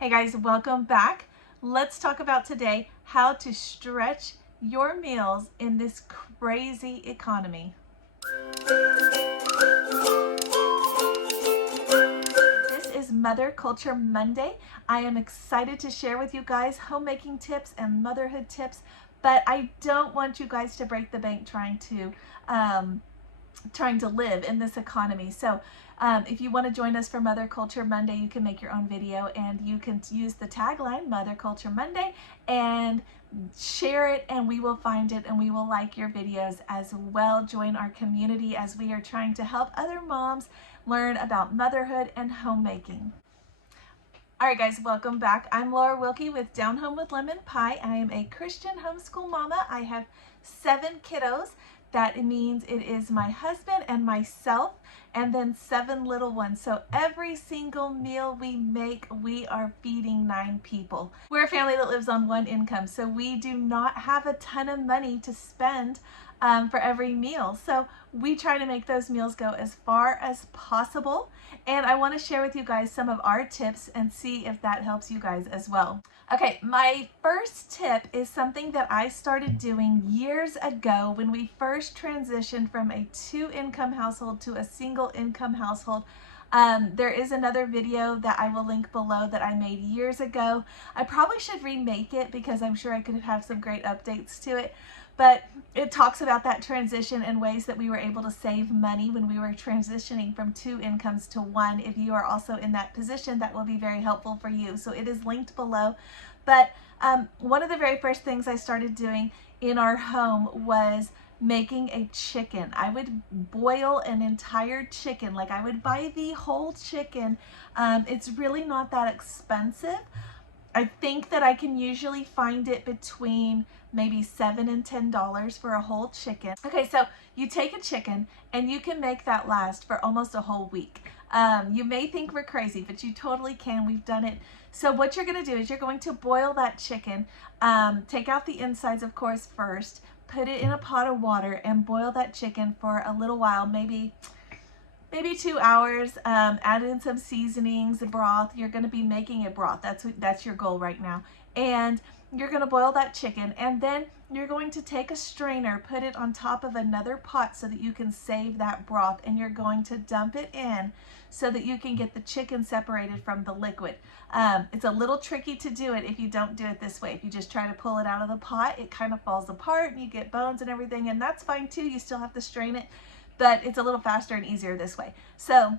Hey guys, welcome back. Let's talk about today how to stretch your meals in this crazy economy. This is Mother Culture Monday. I am excited to share with you guys homemaking tips and motherhood tips, but I don't want you guys to break the bank trying to live in this economy. So if you want to join us for Mother Culture Monday, you can make your own video and you can use the tagline Mother Culture Monday and share it, and we will find it and we will like your videos as well. Join our community as we are trying to help other moms learn about motherhood and homemaking. All right, guys, welcome back. I'm Laura Wilkie with Down Home with Lemon Pie. I am a Christian homeschool mama. I have 7 kiddos. That means it is my husband and myself and then 7 little ones. So every single meal we make, we are feeding 9 people. We're a family that lives on 1 income, so we do not have a ton of money to spend for every meal. So we try to make those meals go as far as possible. And I want to share with you guys some of our tips and see if that helps you guys as well. Okay, my first tip is something that I started doing years ago when we first transitioned from a 2-income household to a single income household. There is another video that I will link below that I made years ago. I probably should remake it because I'm sure I could have some great updates to it. But it talks about that transition and ways that we were able to save money when we were transitioning from 2 incomes to 1. If you are also in that position, that will be very helpful for you. So it is linked below. But one of the very first things I started doing in our home was making a chicken. I would boil an entire chicken. Like, I would buy the whole chicken. It's really not that expensive. I think that I can usually find it between maybe $7 and $10 for a whole chicken. Okay, so you take a chicken and you can make that last for almost a whole week. You may think we're crazy, but you totally can. We've done it. So what you're going to do is you're going to boil that chicken, take out the insides, of course, first, put it in a pot of water and boil that chicken for a little while, maybe 2 hours. Add in some seasonings, a broth. You're going to be making a broth. That's your goal right now. And you're going to boil that chicken, and then you're going to take a strainer, put it on top of another pot so that you can save that broth, and you're going to dump it in so that you can get the chicken separated from the liquid. It's a little tricky to do it if you don't do it this way. If you just try to pull it out of the pot, it kind of falls apart and you get bones and everything, and that's fine too. You still have to strain it, but it's a little faster and easier this way. So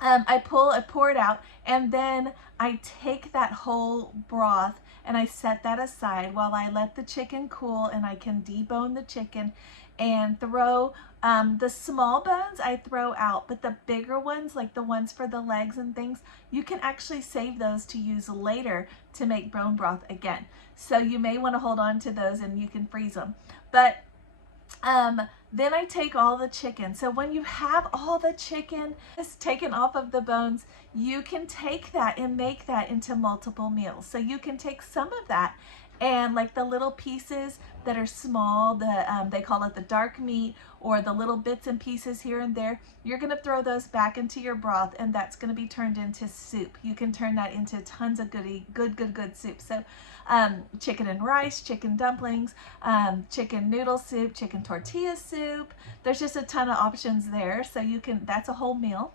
I pour it out, and then I take that whole broth and I set that aside while I let the chicken cool, and I can debone the chicken and throw the small bones I throw out, but the bigger ones, like the ones for the legs and things, you can actually save those to use later to make bone broth again. So you may want to hold on to those and you can freeze them. But then I take all the chicken. So when you have all the chicken is taken off of the bones, you can take that and make that into multiple meals. So you can take some of that and, like, the little pieces that are small, they call it the dark meat, or the little bits and pieces here and there, you're going to throw those back into your broth, and that's going to be turned into soup. You can turn that into tons of good soup. So chicken and rice, chicken dumplings, chicken noodle soup, chicken tortilla soup. There's just a ton of options there. So you can, that's a whole meal.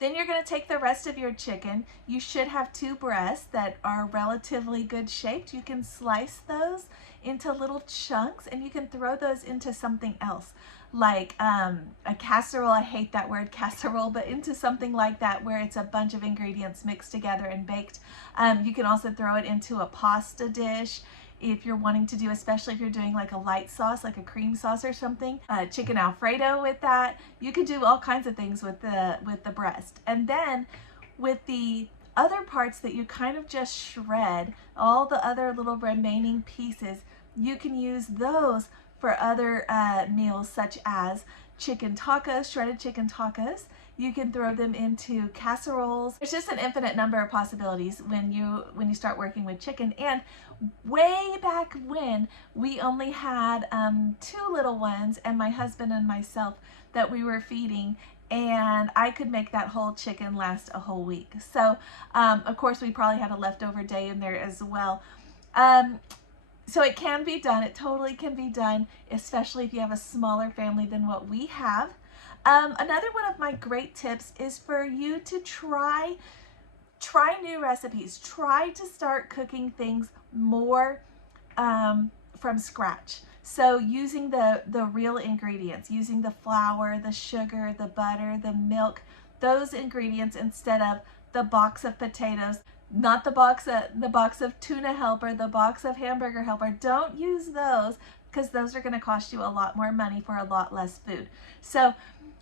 Then you're going to take the rest of your chicken. You should have 2 breasts that are relatively good shaped. You can slice those into little chunks, and you can throw those into something else, like a casserole. I hate that word, casserole, but into something like that where it's a bunch of ingredients mixed together and baked. You can also throw it into a pasta dish if you're wanting to do, especially if you're doing like a light sauce, like a cream sauce or something, chicken Alfredo with that. You can do all kinds of things with the breast. And then with the other parts that you kind of just shred, all the other little remaining pieces, you can use those for other meals, such as chicken tacos, shredded chicken tacos. You can throw them into casseroles. There's just an infinite number of possibilities when you start working with chicken. And way back when, we only had 2 little ones and my husband and myself that we were feeding, and I could make that whole chicken last a whole week. So of course we probably had a leftover day in there as well. So it can be done. It totally can be done, especially if you have a smaller family than what we have. Another one of my great tips is for you to try new recipes. Try to start cooking things more from scratch. So using the real ingredients, using the flour, the sugar, the butter, the milk, those ingredients instead of the box of potatoes, not the box of tuna helper, the box of hamburger helper. Don't use those, because those are going to cost you a lot more money for a lot less food. So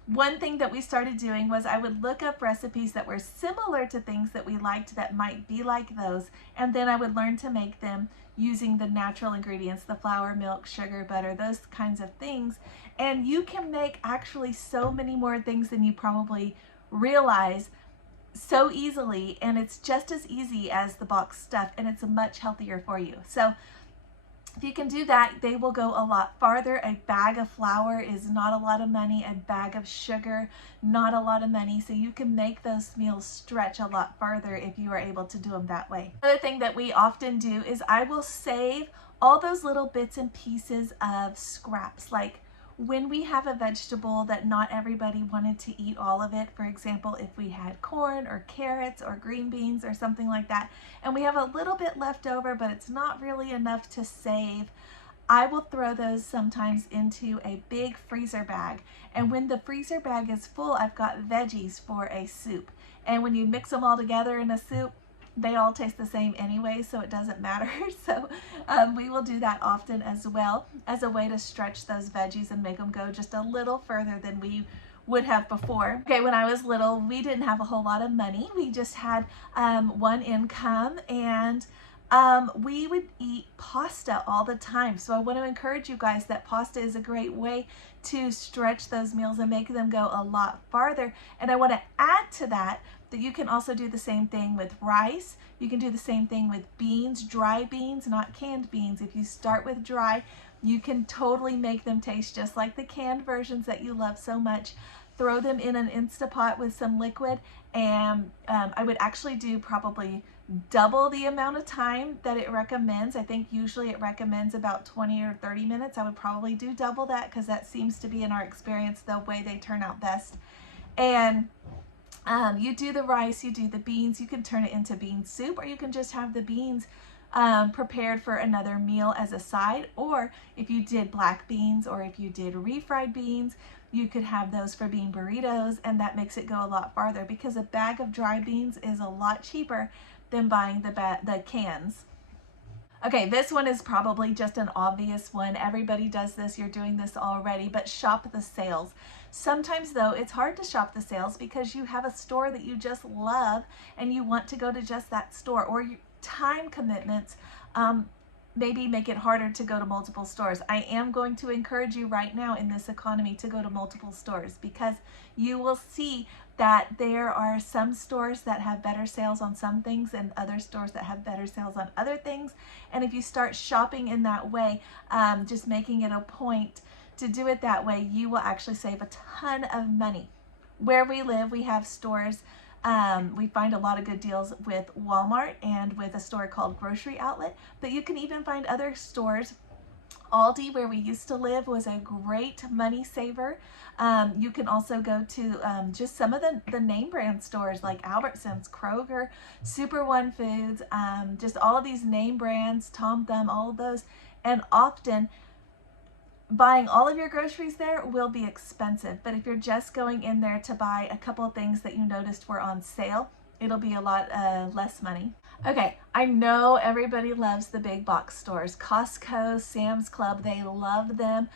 one thing that we started doing was I would look up recipes that were similar to things that we liked that might be like those, and then I would learn to make them using the natural ingredients, the flour, milk, sugar, butter, those kinds of things. And you can make actually so many more things than you probably realize so easily, and it's just as easy as the box stuff, and it's much healthier for you. So if you can do that, they will go a lot farther. A bag of flour is not a lot of money. A bag of sugar, not a lot of money. So you can make those meals stretch a lot farther if you are able to do them that way. Another thing that we often do is I will save all those little bits and pieces of scraps. Like when we have a vegetable that not everybody wanted to eat all of it, for example, if we had corn or carrots or green beans or something like that, and we have a little bit left over, but it's not really enough to save, I will throw those sometimes into a big freezer bag. And when the freezer bag is full, I've got veggies for a soup. And when you mix them all together in a soup, they all taste the same anyway, so it doesn't matter. So we will do that often as well, as a way to stretch those veggies and make them go just a little further than we would have before. Okay, when I was little, we didn't have a whole lot of money. We just had one income, and we would eat pasta all the time. So I want to encourage you guys that pasta is a great way to stretch those meals and make them go a lot farther. And I want to add to that you can also do the same thing with rice. You can do the same thing with beans, dry beans, not canned beans. If you start with dry, you can totally make them taste just like the canned versions that you love so much. Throw them in an Instapot with some liquid, and I would actually do probably double the amount of time that it recommends. I think usually it recommends about 20 or 30 minutes. I would probably do double that, because that seems to be, in our experience, the way they turn out best. And you do the rice, you do the beans, you can turn it into bean soup, or you can just have the beans prepared for another meal as a side. Or if you did black beans, or if you did refried beans, you could have those for bean burritos, and that makes it go a lot farther, because a bag of dry beans is a lot cheaper than buying the cans. Okay, this one is probably just an obvious one. Everybody does this, you're doing this already, but shop the sales. Sometimes though, it's hard to shop the sales because you have a store that you just love and you want to go to just that store, or your time commitments maybe make it harder to go to multiple stores. I am going to encourage you right now in this economy to go to multiple stores, because you will see that there are some stores that have better sales on some things and other stores that have better sales on other things. And if you start shopping in that way, just making it a point to do it that way, you will actually save a ton of money. Where we live, we have stores. We find a lot of good deals with Walmart and with a store called Grocery Outlet, but you can even find other stores. Aldi, where we used to live, was a great money saver. You can also go to just some of the name brand stores like Albertsons, Kroger, Super One Foods, just all of these name brands, Tom Thumb, all of those. And often buying all of your groceries there will be expensive, but if you're just going in there to buy a couple of things that you noticed were on sale, it'll be a lot less money. Okay, I know everybody loves the big box stores. Costco, Sam's Club, they love them.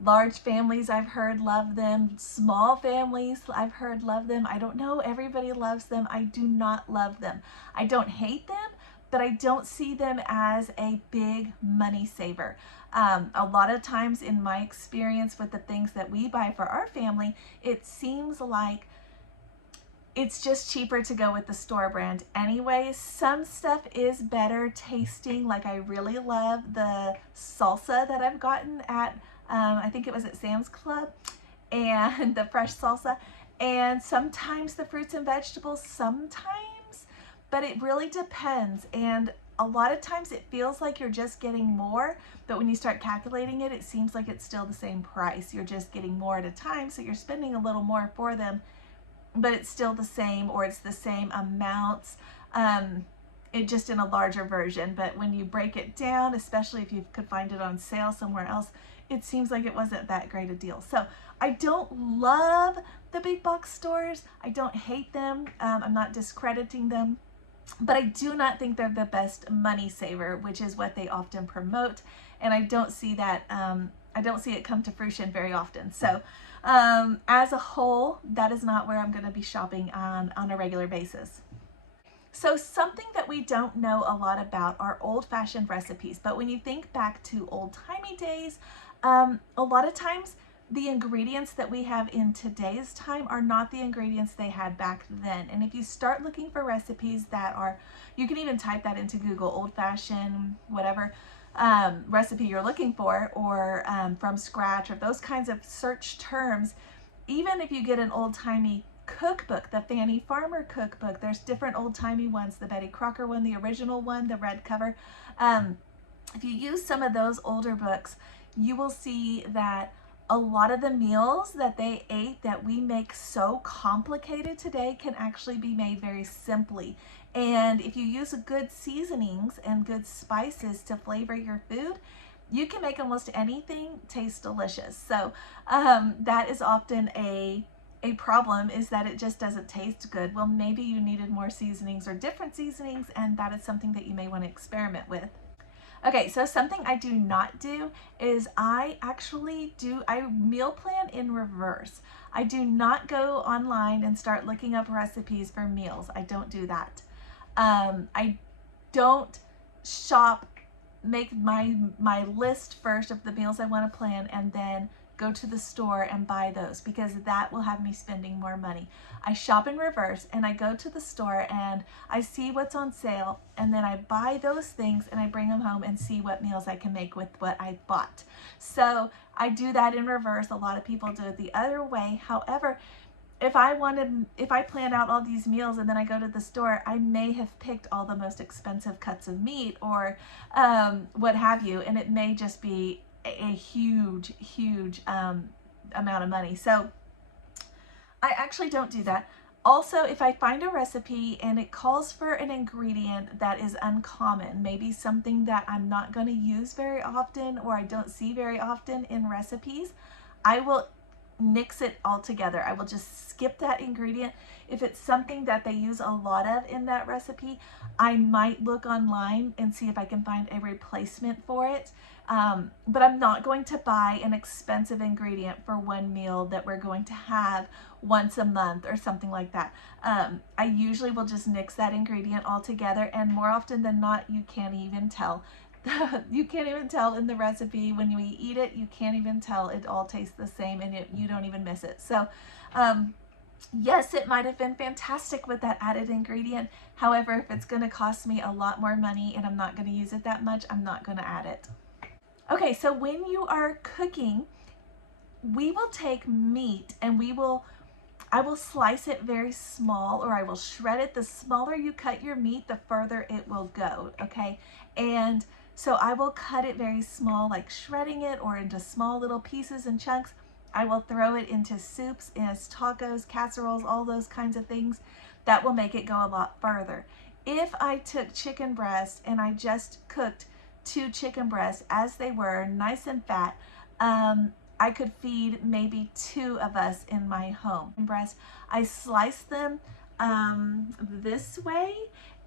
Large families, I've heard, love them. Small families, I've heard, love them. I don't know, everybody loves them. I do not love them. I don't hate them, but I don't see them as a big money saver. A lot of times in my experience with the things that we buy for our family, it seems like it's just cheaper to go with the store brand anyway. Some stuff is better tasting, like I really love the salsa that I've gotten at, I think it was at Sam's Club. and the fresh salsa, and sometimes the fruits and vegetables, sometimes, but it really depends. And a lot of times it feels like you're just getting more, but when you start calculating it, it seems like it's still the same price. You're just getting more at a time, so you're spending a little more for them, but it's still the same, or it's the same amounts, it just in a larger version. But when you break it down, especially if you could find it on sale somewhere else, it seems like it wasn't that great a deal. So I don't love the big box stores. I don't hate them. I'm not discrediting them, but I do not think they're the best money saver, which is what they often promote. And I don't see that, I don't see it come to fruition very often. So as a whole, that is not where I'm going to be shopping on a regular basis. So something that we don't know a lot about are old-fashioned recipes. But when you think back to old-timey days, a lot of times the ingredients that we have in today's time are not the ingredients they had back then. And if you start looking for recipes that are, you can even type that into Google, old-fashioned, whatever recipe you're looking for, or from scratch, or those kinds of search terms. Even if you get an old-timey cookbook, the Fannie Farmer cookbook, there's different old-timey ones, the Betty Crocker one, the original one, the red cover. If you use some of those older books, you will see that a lot of the meals that they ate that we make so complicated today can actually be made very simply. And if you use good seasonings and good spices to flavor your food, you can make almost anything taste delicious. So that is often a problem, is that it just doesn't taste good. Well, maybe you needed more seasonings or different seasonings, and that is something that you may want to experiment with. Okay, so something I do not do is I meal plan in reverse. I do not go online and start looking up recipes for meals. I don't do that. I don't make my list first of the meals I want to plan and then go to the store and buy those, because that will have me spending more money. I shop in reverse, and I go to the store and I see what's on sale, and then I buy those things and I bring them home and see what meals I can make with what I bought. So I do that in reverse. A lot of people do it the other way. However, if I plan out all these meals and then I go to the store, I may have picked all the most expensive cuts of meat, or what have you, and it may just be a huge amount of money. So I actually don't do that. Also, if I find a recipe and it calls for an ingredient that is uncommon, maybe something that I'm not going to use very often or I don't see very often in recipes, I will nix it all together. I will just skip that ingredient. If it's something that they use a lot of in that recipe, I might look online and see if I can find a replacement for it. But I'm not going to buy an expensive ingredient for one meal that we're going to have once a month or something like that. I usually will just nix that ingredient altogether, and more often than not, you can't even tell. You can't even tell in the recipe. When you eat it, you can't even tell. It all tastes the same, and you don't even miss it. So yes, it might have been fantastic with that added ingredient. However, if it's going to cost me a lot more money and I'm not going to use it that much, I'm not going to add it. Okay, so when you are cooking, we will take meat and I will slice it very small, or I will shred it. The smaller you cut your meat, the further it will go, okay? And so I will cut it very small, like shredding it, or into small little pieces and chunks. I will throw it into soups, as tacos, casseroles, all those kinds of things. That will make it go a lot further. If I took chicken breast and I just cooked 2 chicken breasts as they were, nice and fat, I could feed maybe 2 of us in my home. I sliced them this way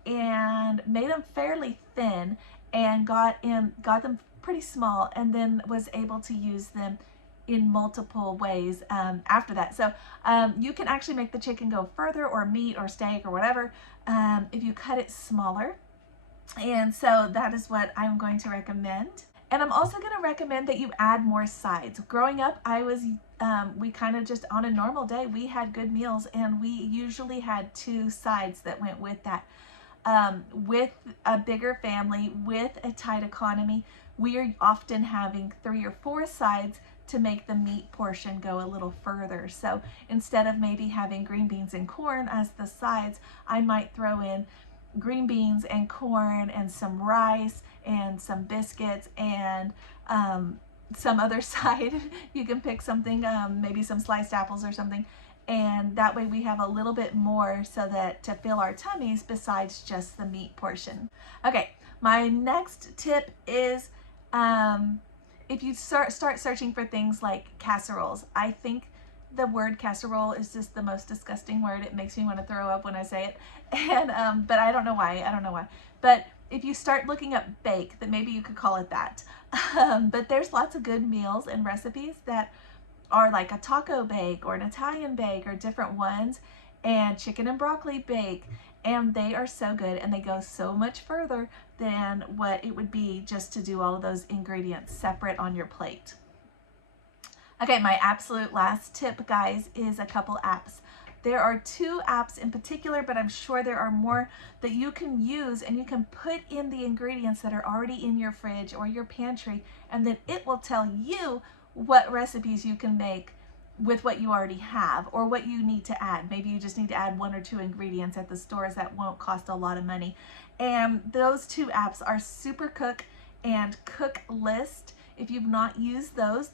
and made them fairly thin, and got them pretty small, and then was able to use them in multiple ways after that. So you can actually make the chicken go further, or meat or steak or whatever, if you cut it smaller. And so that is what I'm going to recommend. And I'm also going to recommend that you add more sides. Growing up, we kind of just, on a normal day, we had good meals, and we usually had 2 sides that went with that. With a bigger family, with a tight economy, we are often having 3 or 4 sides to make the meat portion go a little further. So instead of maybe having green beans and corn as the sides, I might throw in green beans and corn and some rice and some biscuits and some other side. You can pick something, maybe some sliced apples or something, and that way we have a little bit more so that to fill our tummies besides just the meat portion. Okay, my next tip is if you start searching for things like casseroles. I think the word casserole is just the most disgusting word. It makes me want to throw up when I say it, and but I don't know why. But if you start looking up bake, then maybe you could call it that. But there's lots of good meals and recipes that are like a taco bake or an Italian bake or different ones, and chicken and broccoli bake, and they are so good and they go so much further than what it would be just to do all of those ingredients separate on your plate. Okay, my absolute last tip, guys, is a couple apps. There are 2 apps in particular, but I'm sure there are more that you can use, and you can put in the ingredients that are already in your fridge or your pantry, and then it will tell you what recipes you can make with what you already have or what you need to add. Maybe you just need to add 1 or 2 ingredients at the stores that won't cost a lot of money. And those 2 apps are Supercook and Cook List. If you've not used those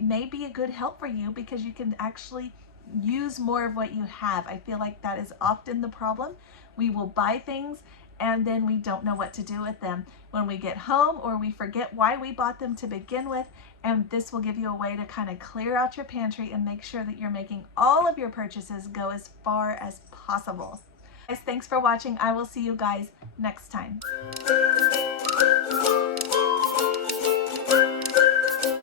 may be a good help for you because you can actually use more of what you have. I feel like that is often the problem. We will buy things and then we don't know what to do with them when we get home, or we forget why we bought them to begin with. And this will give you a way to kind of clear out your pantry and make sure that you're making all of your purchases go as far as possible. Guys, thanks for watching. I will see you guys next time.